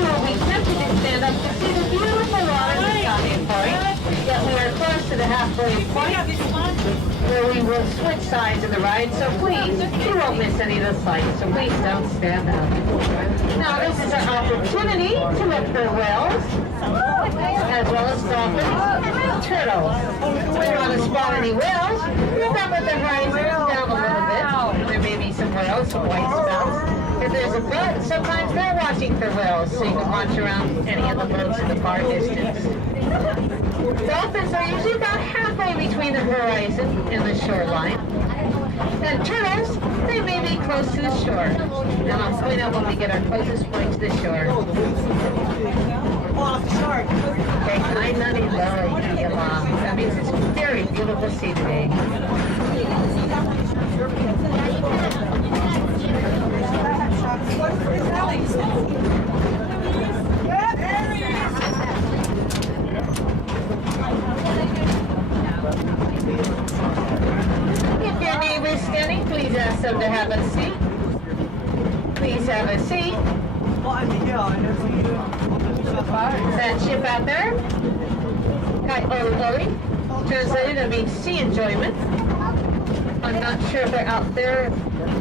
you will be tempted to stand up to see the beautiful water stopping point, yet we are close to the halfway point where we will switch sides of the ride, so please, you won't miss any of the sights, so please don't stand up. Now this is an opportunity to look for whales, as well as dolphins and turtles. If you want to spot any whales, look up at the horizon down a little bit. There may be some whales, some white spouts. If there's a boat, sometimes they're watching for whales, so you can watch around any of the boats in the far distance. Dolphins are usually about halfway between the horizon and the shoreline. And turtles, they may be close to the shore. And I'll point out when we get our closest point to the shore. Okay, I nutty belly along. That means it's very beautiful to see today. If your neighbor is standing, please ask them to have a seat. Please have a seat. That ship out there, Kai translated, it means sea enjoyment. I'm not sure if they're out there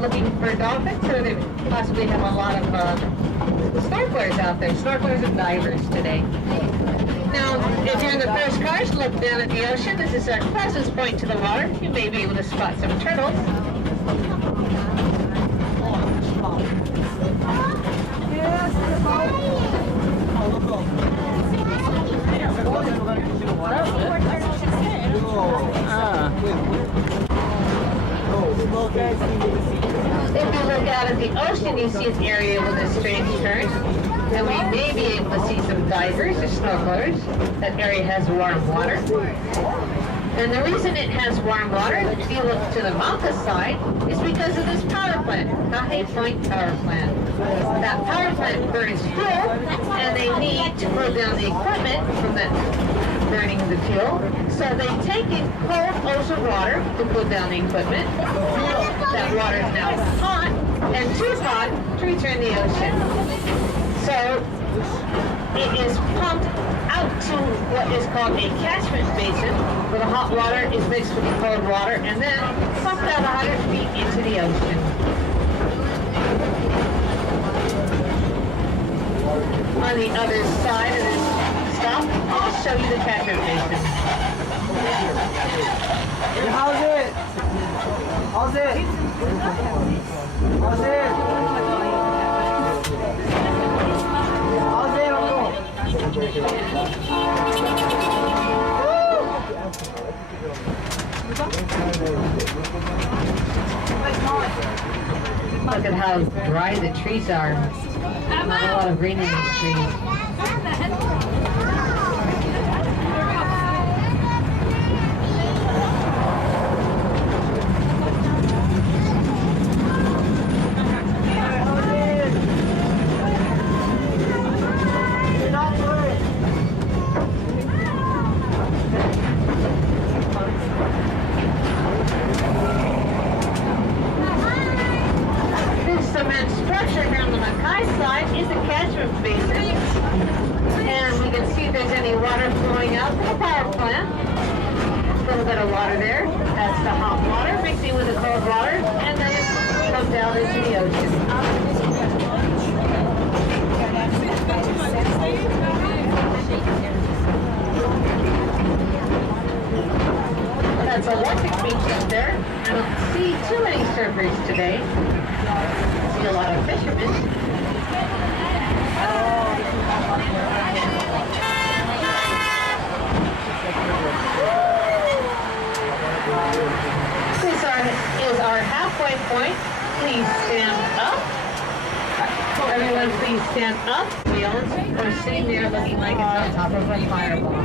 looking for dolphins or they possibly have a lot of snorkelers out there, snorkelers and divers today. Now, if you're in the first cars, look down at the ocean. This is our closest point to the water. You may be able to spot some turtles. If you look out at the ocean, you see an area with a strange current, and we may be able to see some divers or snorkelers. That area has warm water. And the reason it has warm water, if you look to the Malta side, is because of this power plant, Kahe Point Power Plant. That power plant burns fuel, and they need to cool down the equipment from that burning the fuel. So they take in cold ocean water to cool down the equipment. That water is now hot and too hot to return the ocean. So it is pumped out to what is called a catchment basin, where the hot water is mixed with the cold water and then pumped out 100 feet into the ocean. On the other side of this stop, I'll show you the catchment basin. How's it? How's it? How's it? How's it, Uncle? Look at how dry the trees are. Not a lot of green in these trees. That's electric beach up there. I don't see too many surfers today. I see a lot of fishermen. This is our halfway point. Please stand up. Everyone please stand up. We're sitting there looking like it's on top of a fireball.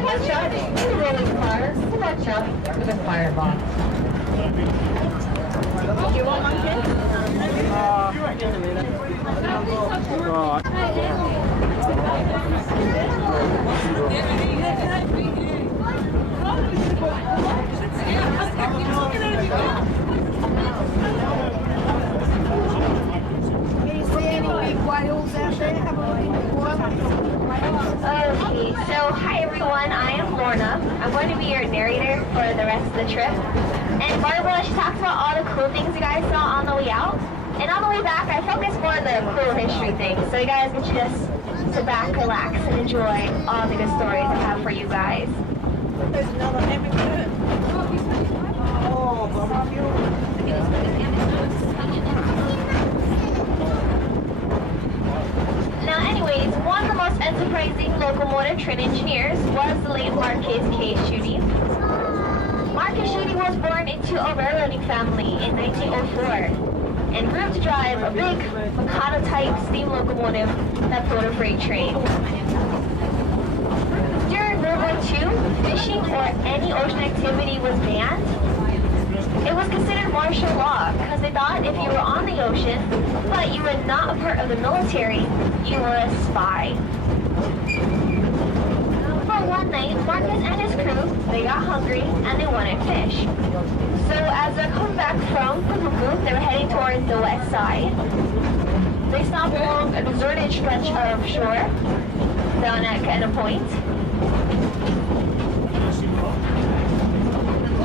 Watch out for the rolling fire. Watch out for the fireball. Do you want one, kid? hi everyone, I am Lorna. I'm going to be your narrator for the rest of the trip. And Barbara, she talks about all the cool things you guys saw on the way out. And on the way back, I focus more on the cool history things. So you guys can just sit back, relax, and enjoy all the good stories I have for you guys. There's another immigrant. Oh, barbecue. Now anyways, one of the most enterprising locomotive train engineers was the late Marcus K. Schutte. Marcus Schutte was born into a railroading family in 1904 and grew up to drive a big Mikado-type steam locomotive that pulled a freight train. During World War II, fishing or any ocean activity was banned. It was considered martial law because they thought if you were on the ocean, but you were not a part of the military, you were a spy. But one night, Marcus and his crew, they got hungry and they wanted fish. So as they're coming back from Pahuku, they were heading towards the west side. They stopped along a deserted stretch of shore down at Kaena Point.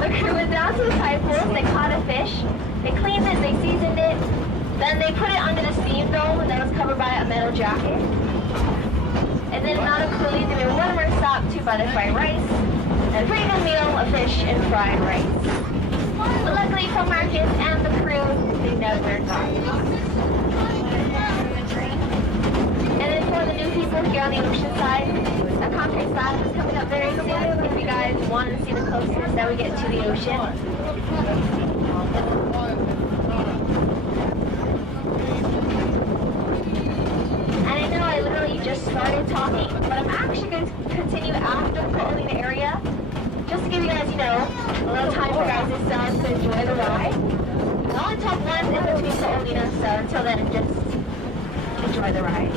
The crew went down to the tide pools, they caught a fish, they cleaned it, they seasoned it, then they put it under the steam dome that was covered by a metal jacket. And then not including they made one more stop to buy the fried rice, and a pretty good meal of fish and fried rice. But luckily for Marcus and the crew, they never got lost. And then for the new people here on the ocean side, a concert slab is coming up very soon if you guys want to see the closest that we get to the ocean. And I know I literally just started talking, but I'm actually going to continue after the Paulina area, just to give you guys, a little time for guys to enjoy the ride. I'll only talk once in between Paulina, so until then, just enjoy the ride.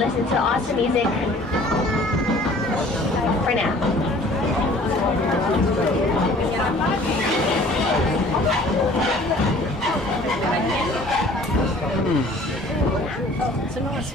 listen to awesome music for now. It's a nice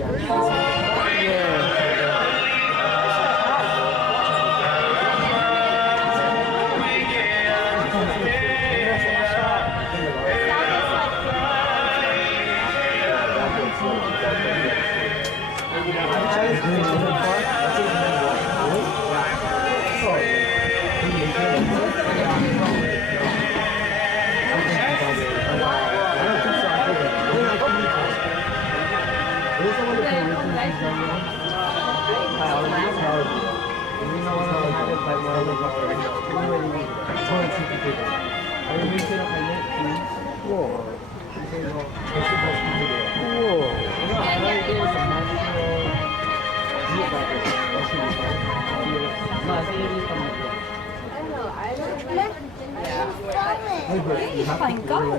breeze.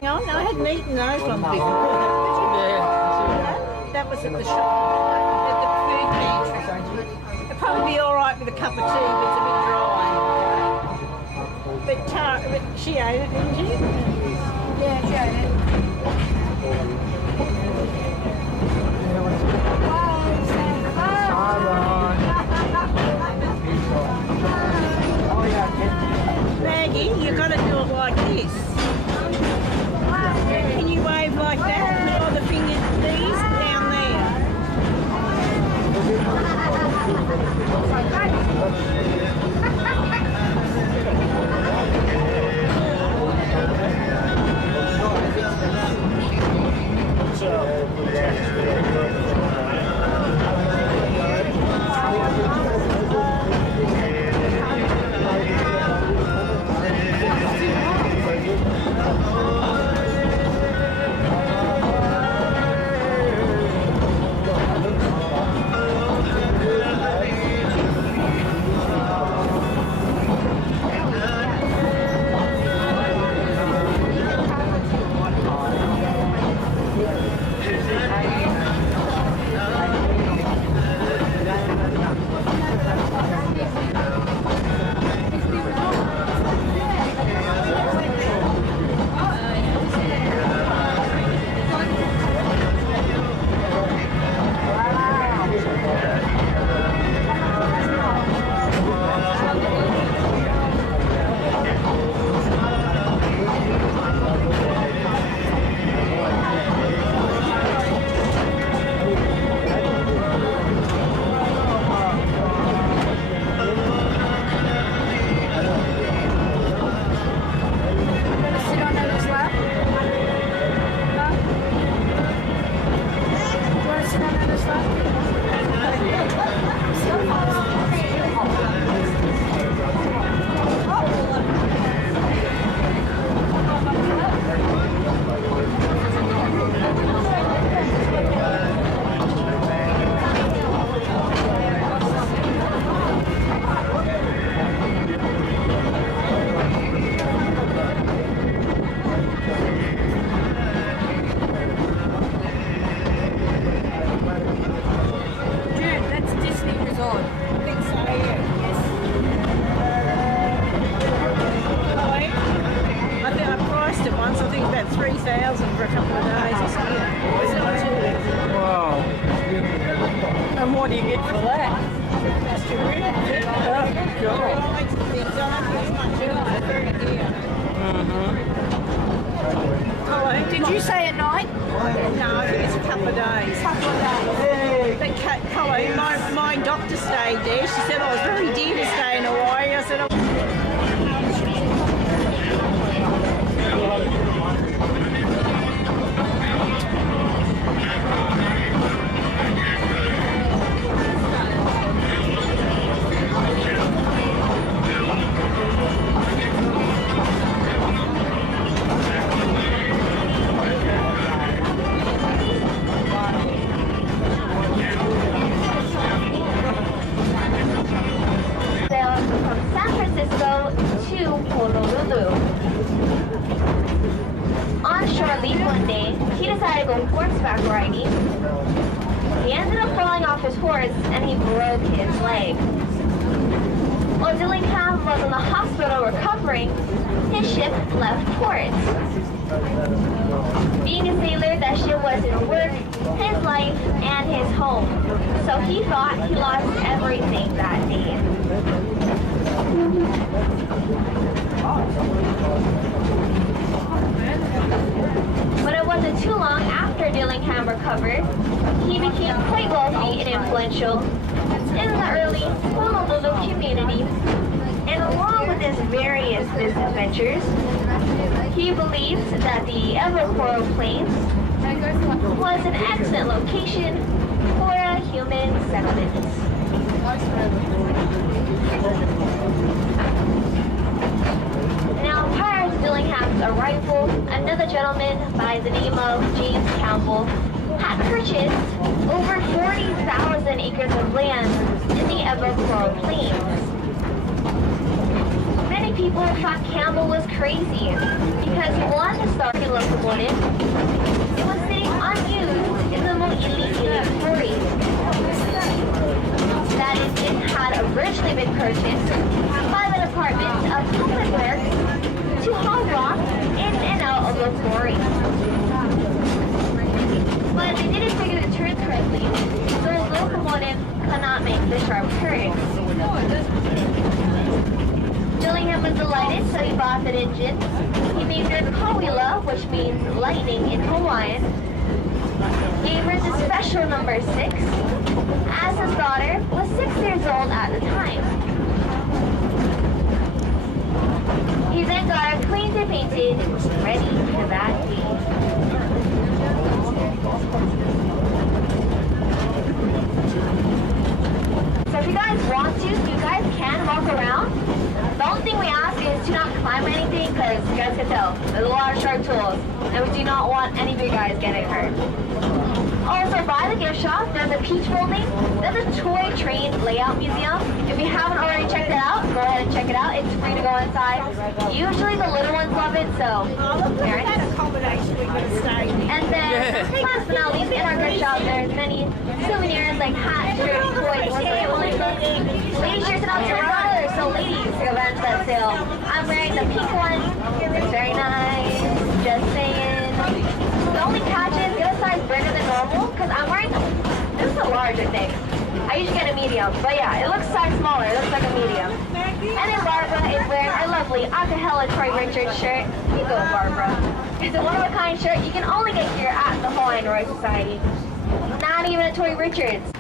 No, I hadn't eaten those ones before. That was at the shop, at the food pantry. It'd probably be all right with a cup of tea, but it's a bit dry. But she ate it, didn't she? Yeah, she ate it. Maggie, you've got to do it like this. Can you wave like that? Put all the fingers, these down there. What do you get for that? Did you say at night? No, I think it's a couple of days. Colleen, my doctor stayed there. She said I was very dear to stay in Hawaii. I said, force and he broke his leg. While Dillingham was in the hospital recovering, his ship left port. Being a sailor, that ship was his work, his life, and his home. So he thought he lost everything that day. But it wasn't too long after Dillingham recovered, he became quite wealthy and influential in the early Honolulu community. And along with his various business ventures, he believes that the Evercoral Plains was an excellent location for a human settlement. Now, prior to Dillingham's arrival, another gentleman by the name of James Campbell had purchased over 40,000 acres of land in the Evercoral Plains. Many people thought Campbell was crazy because he wanted to start a locomotive. It was sitting unused in the Mo'ili quarry. That engine had originally been purchased by the Department of Public Works to haul rock in and out of the quarry. But they didn't figure the turns correctly, so his locomotive could not make the sharp turns. Dillingham was delighted, so he bought that engine. He named her Kawila, which means lightning in Hawaiian. Gave her the special number 6, as his daughter was 6 years old at the time. He then got her cleaned and painted, ready for that day. So if you guys want to, you guys can walk around. The only thing we ask is to not climb anything, because you guys can tell, there's a lot of sharp tools, and we do not want any of you guys getting hurt. Also, by the gift shop, there's a peach building. There's a toy train layout museum. If you haven't already checked it out, go ahead and check it out. It's free to go inside. Usually the little ones love it, so parents. And then, last but not least, in our gift shop, there's many souvenirs like hats, shirts, toys, ladies shirts and $10. So ladies, events that sale. I'm wearing the pink one. It's very nice. Just saying. The only catch is get a size bigger than normal, because I'm wearing, this is a large, I think. I usually get a medium, but yeah, it looks a size smaller. It looks like a medium. And then Barbara is wearing a lovely Akahela Troy Richards shirt. Here you go, Barbara. It's a one-of-a-kind shirt you can only get here at the Hawaiian Railway Society. Not even a Troy Richards.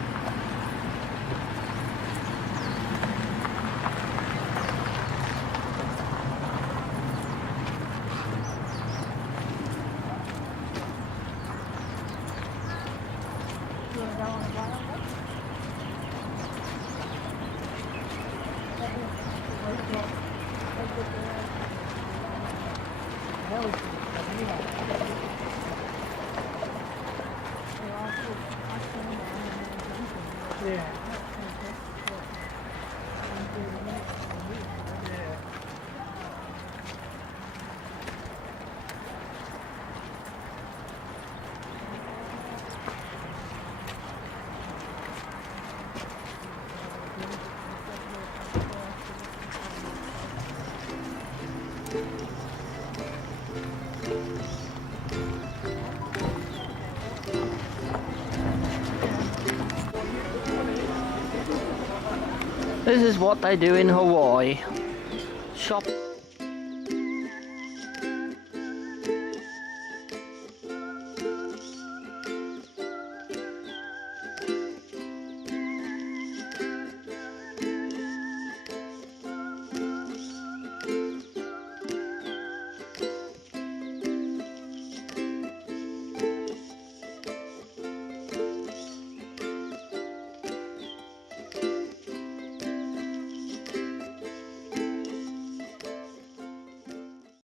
This is what they do in Hawaii. Shop.